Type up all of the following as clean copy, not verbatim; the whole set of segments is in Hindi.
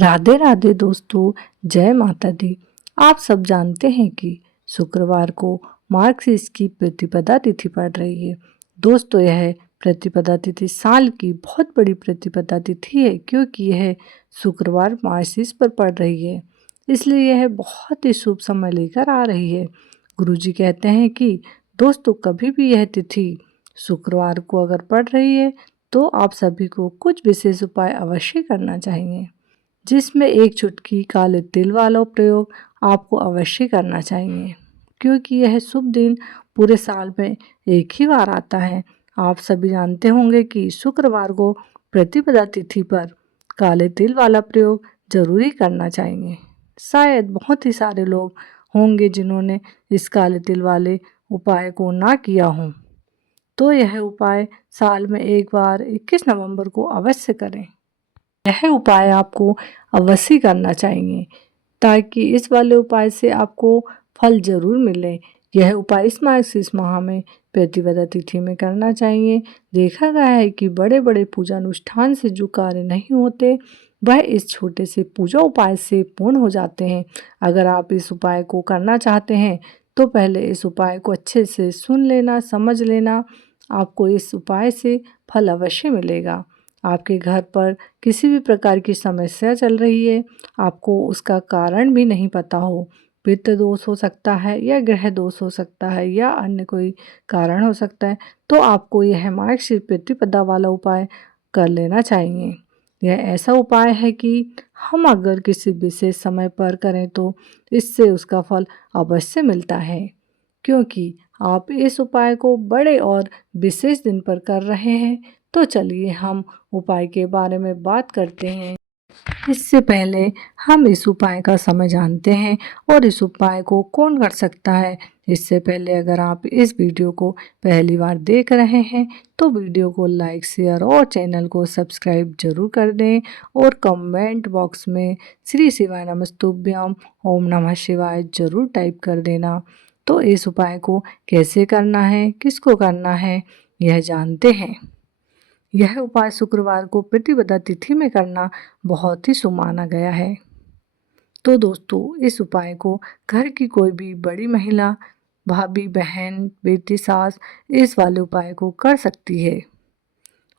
राधे राधे दोस्तों, जय माता दी। आप सब जानते हैं कि शुक्रवार को मार्क्सिस्ट की प्रतिपदा तिथि पड़ रही है। दोस्तों, यह प्रतिपदा तिथि साल की बहुत बड़ी प्रतिपदा तिथि है क्योंकि यह शुक्रवार मार्क्सिस्ट पर पड़ रही है, इसलिए यह बहुत ही शुभ समय लेकर आ रही है। गुरुजी कहते हैं कि दोस्तों, कभी भी यह तिथि शुक्रवार को अगर पड़ रही है तो आप सभी को कुछ विशेष उपाय अवश्य करना चाहिए, जिसमें एक चुटकी काले तिल वाला प्रयोग आपको अवश्य करना चाहिए क्योंकि यह शुभ दिन पूरे साल में एक ही बार आता है। आप सभी जानते होंगे कि शुक्रवार को प्रतिपदा तिथि पर काले तिल वाला प्रयोग जरूरी करना चाहिए। शायद बहुत ही सारे लोग होंगे जिन्होंने इस काले तिल वाले उपाय को ना किया हो, तो यह उपाय साल में एक बार 21 नवंबर को अवश्य करें। यह उपाय आपको अवश्य करना चाहिए ताकि इस वाले उपाय से आपको फल जरूर मिले। यह उपाय इस मार्गशीर्ष माह में प्रतिपदा तिथि में करना चाहिए। देखा गया है कि बड़े बड़े पूजा अनुष्ठान से जो कार्य नहीं होते वह इस छोटे से पूजा उपाय से पूर्ण हो जाते हैं। अगर आप इस उपाय को करना चाहते हैं तो पहले इस उपाय को अच्छे से सुन लेना, समझ लेना। आपको इस उपाय से फल अवश्य मिलेगा। आपके घर पर किसी भी प्रकार की समस्या चल रही है, आपको उसका कारण भी नहीं पता हो, पितृ दोष हो सकता है या ग्रह दोष हो सकता है या अन्य कोई कारण हो सकता है, तो आपको यह मार्गशीर्ष प्रतिपदा वाला उपाय कर लेना चाहिए। यह ऐसा उपाय है कि हम अगर किसी विशेष समय पर करें तो इससे उसका फल अवश्य मिलता है, क्योंकि आप इस उपाय को बड़े और विशेष दिन पर कर रहे हैं। तो चलिए हम उपाय के बारे में बात करते हैं। इससे पहले हम इस उपाय का समय जानते हैं और इस उपाय को कौन कर सकता है। इससे पहले अगर आप इस वीडियो को पहली बार देख रहे हैं तो वीडियो को लाइक, शेयर और चैनल को सब्सक्राइब जरूर कर दें और कमेंट बॉक्स में श्री शिवाय नमस्तुभ्यम ओम नमः शिवाय जरूर टाइप कर देना। तो इस उपाय को कैसे करना है, किसको करना है, यह जानते हैं। यह उपाय शुक्रवार को प्रतिपदा तिथि में करना बहुत ही शुभ माना गया है। तो दोस्तों, इस उपाय को घर की कोई भी बड़ी महिला, भाभी, बहन, बेटी, सास इस वाले उपाय को कर सकती है।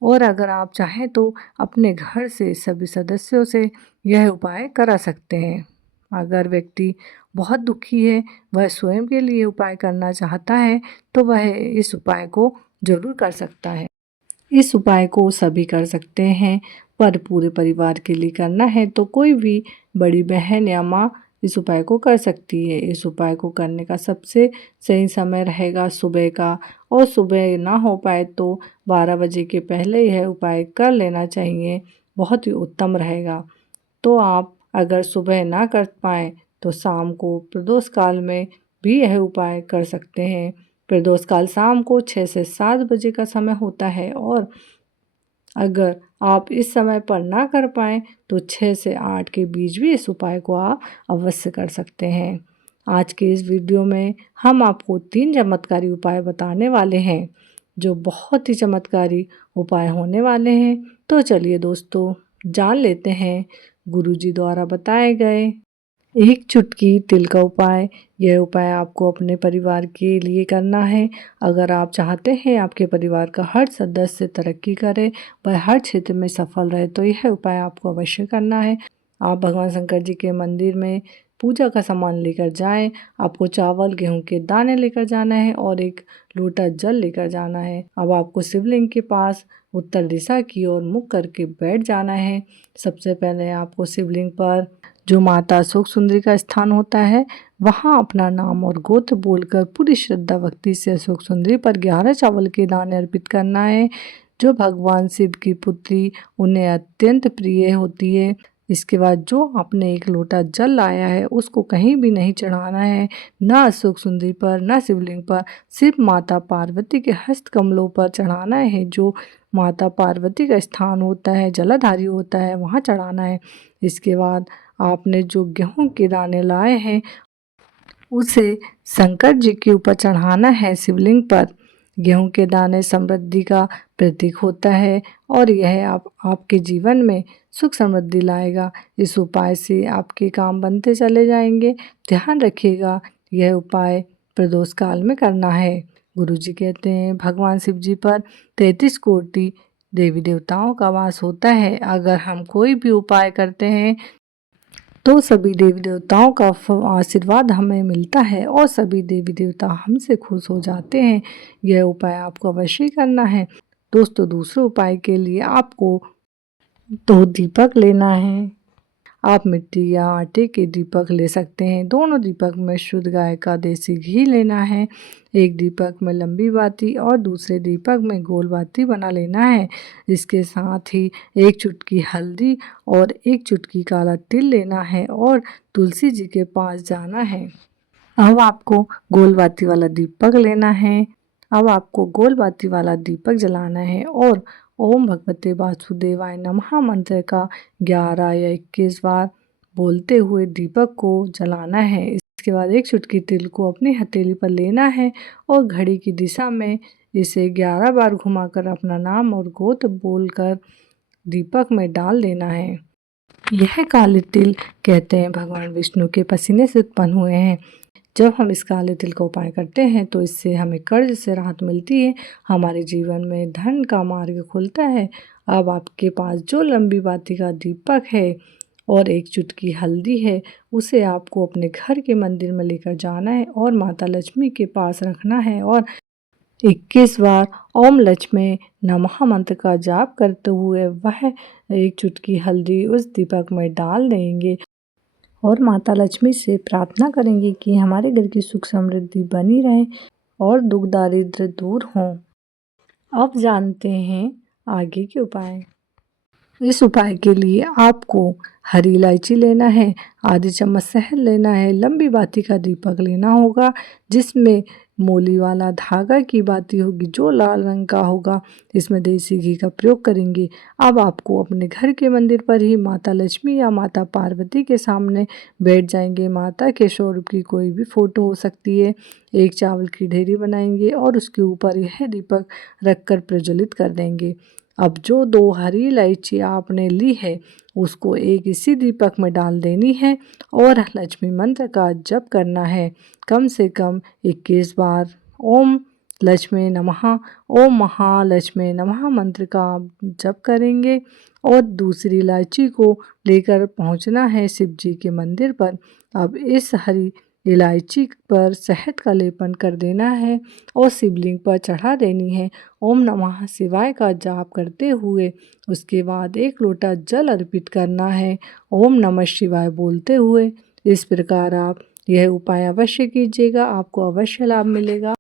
और अगर आप चाहें तो अपने घर से सभी सदस्यों से यह उपाय करा सकते हैं। अगर व्यक्ति बहुत दुखी है, वह स्वयं के लिए उपाय करना चाहता है, तो वह इस उपाय को जरूर कर सकता है। इस उपाय को सभी कर सकते हैं, पर पूरे परिवार के लिए करना है तो कोई भी बड़ी बहन या माँ इस उपाय को कर सकती है। इस उपाय को करने का सबसे सही समय रहेगा सुबह का, और सुबह ना हो पाए तो 12 बजे के पहले यह उपाय कर लेना चाहिए, बहुत ही उत्तम रहेगा। तो आप अगर सुबह ना कर पाएँ तो शाम को प्रदोष काल में भी यह उपाय कर सकते हैं। प्रदोष काल शाम को 6 से 7 बजे का समय होता है, और अगर आप इस समय पर ना कर पाएँ तो 6 से 8 के बीच भी इस उपाय को आप अवश्य कर सकते हैं। आज के इस वीडियो में हम आपको 3 चमत्कारी उपाय बताने वाले हैं, जो बहुत ही चमत्कारी उपाय होने वाले हैं। तो चलिए दोस्तों, जान लेते हैं गुरुजी द्वारा बताए गए एक चुटकी तिल का उपाय। यह उपाय आपको अपने परिवार के लिए करना है। अगर आप चाहते हैं आपके परिवार का हर सदस्य तरक्की करे, वह हर क्षेत्र में सफल रहे, तो यह उपाय आपको अवश्य करना है। आप भगवान शंकर जी के मंदिर में पूजा का सामान लेकर जाएं। आपको चावल, गेहूं के दाने लेकर जाना है और एक लोटा जल लेकर जाना है। अब आपको शिवलिंग के पास उत्तर दिशा की ओर मुख करके बैठ जाना है। सबसे पहले आपको शिवलिंग पर जो माता अशोक सुंदरी का स्थान होता है, वहाँ अपना नाम और गोत्र बोलकर पूरी श्रद्धा भक्ति से अशोक सुंदरी पर 11 चावल के दाने अर्पित करना है, जो भगवान शिव की पुत्री उन्हें अत्यंत प्रिय होती है। इसके बाद जो आपने एक लोटा जल लाया है उसको कहीं भी नहीं चढ़ाना है, ना अशोक सुंदरी पर, ना शिवलिंग पर, सिर्फ माता पार्वती के हस्त कमलों पर चढ़ाना है। जो माता पार्वती का स्थान होता है, जलाधारी होता है, वहाँ चढ़ाना है। इसके बाद आपने जो गेहूं के दाने लाए हैं उसे शंकर जी के ऊपर चढ़ाना है शिवलिंग पर। गेहूं के दाने समृद्धि का प्रतीक होता है और यह आपके जीवन में सुख समृद्धि लाएगा। इस उपाय से आपके काम बनते चले जाएंगे। ध्यान रखिएगा, यह उपाय प्रदोष काल में करना है। गुरुजी कहते हैं भगवान शिव जी पर 33 कोटि देवी देवताओं का वास होता है। अगर हम कोई भी उपाय करते हैं तो सभी देवी देवताओं का आशीर्वाद हमें मिलता है और सभी देवी देवता हमसे खुश हो जाते हैं। यह उपाय आपको अवश्य करना है। दोस्तों, दूसरे उपाय के लिए आपको 2 दीपक लेना है। आप मिट्टी या आटे के दीपक ले सकते हैं। दोनों दीपक में शुद्ध गाय का देसी घी लेना है। एक दीपक में लंबी बाती और दूसरे दीपक में गोल बाती बना लेना है। इसके साथ ही 1 चुटकी हल्दी और 1 चुटकी काला तिल लेना है और तुलसी जी के पास जाना है। अब आपको गोल बाती वाला दीपक लेना है। अब आपको गोल बाती वाला दीपक जलाना है और ओम भगवते वासुदेवाय नमः मंत्र का 11 या 21 बार बोलते हुए दीपक को जलाना है। इसके बाद 1 चुटकी तिल को अपनी हथेली पर लेना है और घड़ी की दिशा में इसे 11 बार घुमाकर अपना नाम और गोत्र बोलकर दीपक में डाल देना है। यह काले तिल कहते हैं भगवान विष्णु के पसीने से उत्पन्न हुए हैं। जब हम इस काले तिल का उपाय करते हैं तो इससे हमें कर्ज से राहत मिलती है, हमारे जीवन में धन का मार्ग खुलता है। अब आपके पास जो लंबी बाती का दीपक है और 1 चुटकी हल्दी है, उसे आपको अपने घर के मंदिर में लेकर जाना है और माता लक्ष्मी के पास रखना है और 21 बार ओम लक्ष्मी नमः मंत्र का जाप करते हुए वह 1 चुटकी हल्दी उस दीपक में डाल देंगे और माता लक्ष्मी से प्रार्थना करेंगे कि हमारे घर की सुख समृद्धि बनी रहे और दुख दारिद्र दूर हों। अब जानते हैं आगे के उपाय। इस उपाय के लिए आपको हरी इलायची लेना है, आधी चम्मच शहद लेना है, लंबी बाती का दीपक लेना होगा जिसमें मोली वाला धागा की बाती होगी जो लाल रंग का होगा। इसमें देसी घी का प्रयोग करेंगे। अब आपको अपने घर के मंदिर पर ही माता लक्ष्मी या माता पार्वती के सामने बैठ जाएंगे। माता के स्वरूप की कोई भी फोटो हो सकती है। एक चावल की ढेरी बनाएंगे और उसके ऊपर यह दीपक रखकर प्रज्वलित कर देंगे। अब जो 2 हरी इलायची आपने ली है उसको एक इसी दीपक में डाल देनी है और लक्ष्मी मंत्र का जप करना है। कम से कम 21 बार ओम लक्ष्मी नमः, ओम महालक्ष्मी नमः मंत्र का जप करेंगे और दूसरी इलायची को लेकर पहुंचना है शिव जी के मंदिर पर। अब इस हरी इलायची पर शहद का लेपन कर देना है और शिवलिंग पर चढ़ा देनी है। ओम नमः शिवाय का जाप करते हुए उसके बाद 1 लोटा जल अर्पित करना है ओम नमः शिवाय बोलते हुए। इस प्रकार आप यह उपाय अवश्य कीजिएगा, आपको अवश्य लाभ मिलेगा।